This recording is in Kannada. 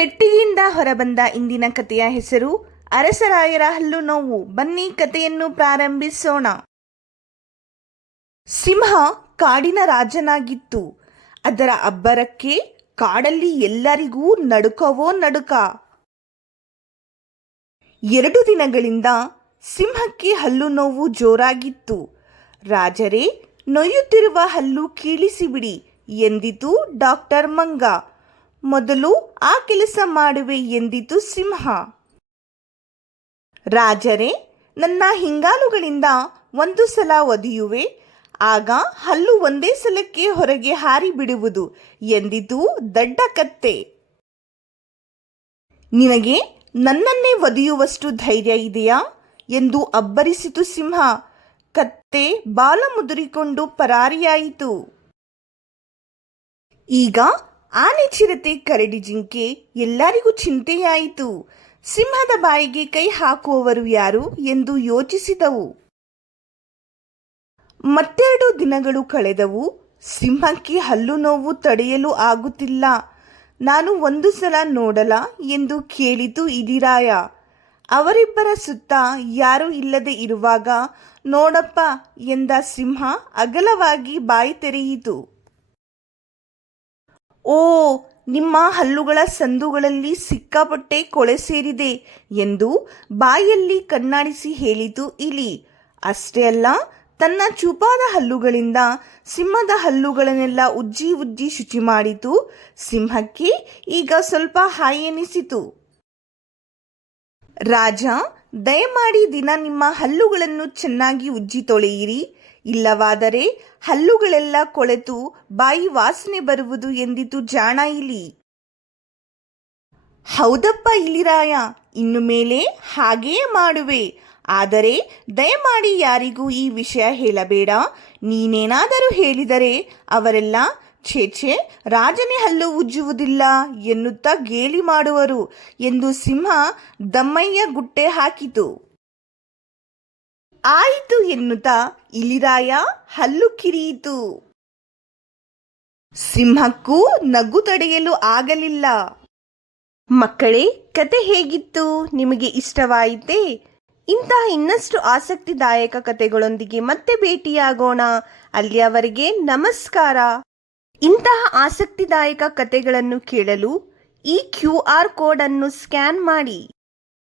ಪೆಟ್ಟಿಗೆಯಿಂದ ಹೊರಬಂದ ಇಂದಿನ ಕಥೆಯ ಹೆಸರು ಅರಸರಾಯರ ಹಲ್ಲು ನೋವು. ಬನ್ನಿ ಕಥೆಯನ್ನು ಪ್ರಾರಂಭಿಸೋಣ. ಸಿಂಹ ಕಾಡಿನ ರಾಜನಾಗಿತ್ತು. ಅದರ ಅಬ್ಬರಕ್ಕೆ ಕಾಡಲ್ಲಿ ಎಲ್ಲರಿಗೂ ನಡುಕವೋ ನಡುಕ. 2 ದಿನಗಳಿಂದ ಸಿಂಹಕ್ಕೆ ಹಲ್ಲು ನೋವು ಜೋರಾಗಿತ್ತು. ರಾಜರೇ, ನೋಯುತ್ತಿರುವ ಹಲ್ಲು ಕೀಳಿಸಿಬಿಡಿ ಎಂದಿತು ಡಾಕ್ಟರ್ ಮಂಗ. ಮೊದಲು ಆ ಕೆಲಸ ಮಾಡುವೆ ಎಂದಿತು ಸಿಂಹ. ರಾಜರೇ, ನನ್ನ ಹಿಂಗಾಲುಗಳಿಂದ ಒಂದು ಸಲ ಒದೆಯುವೆ, ಆಗ ಹಲ್ಲು ಒಂದೇ ಸಲಕ್ಕೆ ಹೊರಗೆ ಹಾರಿ ಬಿಡುವುದು ಎಂದಿತು ದಡ್ಡ ಕತ್ತೆ. ನಿನಗೆ ನನ್ನನ್ನೇ ಒದೆಯುವಷ್ಟು ಧೈರ್ಯ ಇದೆಯಾ ಎಂದು ಅಬ್ಬರಿಸಿತು ಸಿಂಹ. ಕತ್ತೆ ಬಾಲ ಮುದುರಿಕೊಂಡು ಪರಾರಿಯಾಯಿತು. ಈಗ ಆನೆ, ಚಿರತೆ, ಕರಡಿ, ಜಿಂಕೆ ಎಲ್ಲರಿಗೂ ಚಿಂತೆಯಾಯಿತು. ಸಿಂಹದ ಬಾಯಿಗೆ ಕೈ ಹಾಕುವವರು ಯಾರು ಎಂದು ಯೋಚಿಸಿದವು. ಮತ್ತೆರಡು ದಿನಗಳು ಕಳೆದವು. ಸಿಂಹಕ್ಕೆ ಹಲ್ಲು ನೋವು ತಡೆಯಲು ಆಗುತ್ತಿಲ್ಲ. ನಾನು ಒಂದು ಸಲ ನೋಡಲ ಎಂದು ಕೇಳಿತು ಇಲಿರಾಯ. ಅವರಿಬ್ಬರ ಸುತ್ತ ಯಾರೂ ಇಲ್ಲದೆ ಇರುವಾಗ ನೋಡಪ್ಪ ಎಂದ ಸಿಂಹ ಅಗಲವಾಗಿ ಬಾಯಿ ತೆರೆಯಿತು. ಓ, ನಿಮ್ಮ ಹಲ್ಲುಗಳ ಸಂದುಗಳಲ್ಲಿ ಸಿಕ್ಕಾಪಟ್ಟೆ ಕೊಳೆ ಸೇರಿದೆ ಎಂದು ಬಾಯಲ್ಲಿ ಕಣ್ಣಾಡಿಸಿ ಹೇಳಿತು ಇಲಿ. ಅಷ್ಟೇ ಅಲ್ಲ, ತನ್ನ ಚೂಪಾದ ಹಲ್ಲುಗಳಿಂದ ಸಿಂಹದ ಹಲ್ಲುಗಳನ್ನೆಲ್ಲ ಉಜ್ಜಿ ಉಜ್ಜಿ ಶುಚಿ ಮಾಡಿತು. ಸಿಂಹಕ್ಕೆ ಈಗ ಸ್ವಲ್ಪ ಹಾಯ್ ಎನಿಸಿತು. ರಾಜ, ದಯಮಾಡಿ ದಿನ ನಿಮ್ಮ ಹಲ್ಲುಗಳನ್ನು ಚೆನ್ನಾಗಿ ಉಜ್ಜಿ ತೊಳೆಯಿರಿ, ಇಲ್ಲವಾದರೆ ಹಲ್ಲುಗಳೆಲ್ಲ ಕೊಳೆತು ಬಾಯಿ ವಾಸನೆ ಬರುವುದು ಎಂದಿತು ಜಾಣ ಇಲಿ. ಹೌದಪ್ಪ ಇಲಿರಾಯ, ಇನ್ನು ಮೇಲೆ ಹಾಗೆಯೇ ಮಾಡುವೆ. ಆದರೆ ದಯಮಾಡಿ ಯಾರಿಗೂ ಈ ವಿಷಯ ಹೇಳಬೇಡ. ನೀನೇನಾದರೂ ಹೇಳಿದರೆ ಅವರೆಲ್ಲ ಛೇ, ರಾಜನೇ ಹಲ್ಲು ಉಜ್ಜುವುದಿಲ್ಲ ಎನ್ನುತ್ತಾ ಗೇಲಿ ಮಾಡುವರು ಎಂದು ಸಿಂಹ ದಮ್ಮಯ್ಯ ಗುಟ್ಟೆ ಹಾಕಿತು. ಆಯಿತು ಎನ್ನುತ್ತಾ ಇಲಿರಾಯ ಹಲ್ಲು ಕಿರಿಯಿತು. ಸಿಂಹಕ್ಕೂ ನಗು ತಡೆಯಲು ಆಗಲಿಲ್ಲ. ಮಕ್ಕಳೇ, ಕತೆ ಹೇಗಿತ್ತು? ನಿಮಗೆ ಇಷ್ಟವಾಯಿತೇ? ಇಂತಹ ಇನ್ನಷ್ಟು ಆಸಕ್ತಿದಾಯಕ ಕತೆಗಳೊಂದಿಗೆ ಮತ್ತೆ ಭೇಟಿಯಾಗೋಣ. ಅಲ್ಲಿಯವರೆಗೆ ನಮಸ್ಕಾರ. ಇಂತಹ ಆಸಕ್ತಿದಾಯಕ ಕತೆಗಳನ್ನು ಕೇಳಲು ಈ QR ಕೋಡ್ ಅನ್ನು ಸ್ಕ್ಯಾನ್ ಮಾಡಿ.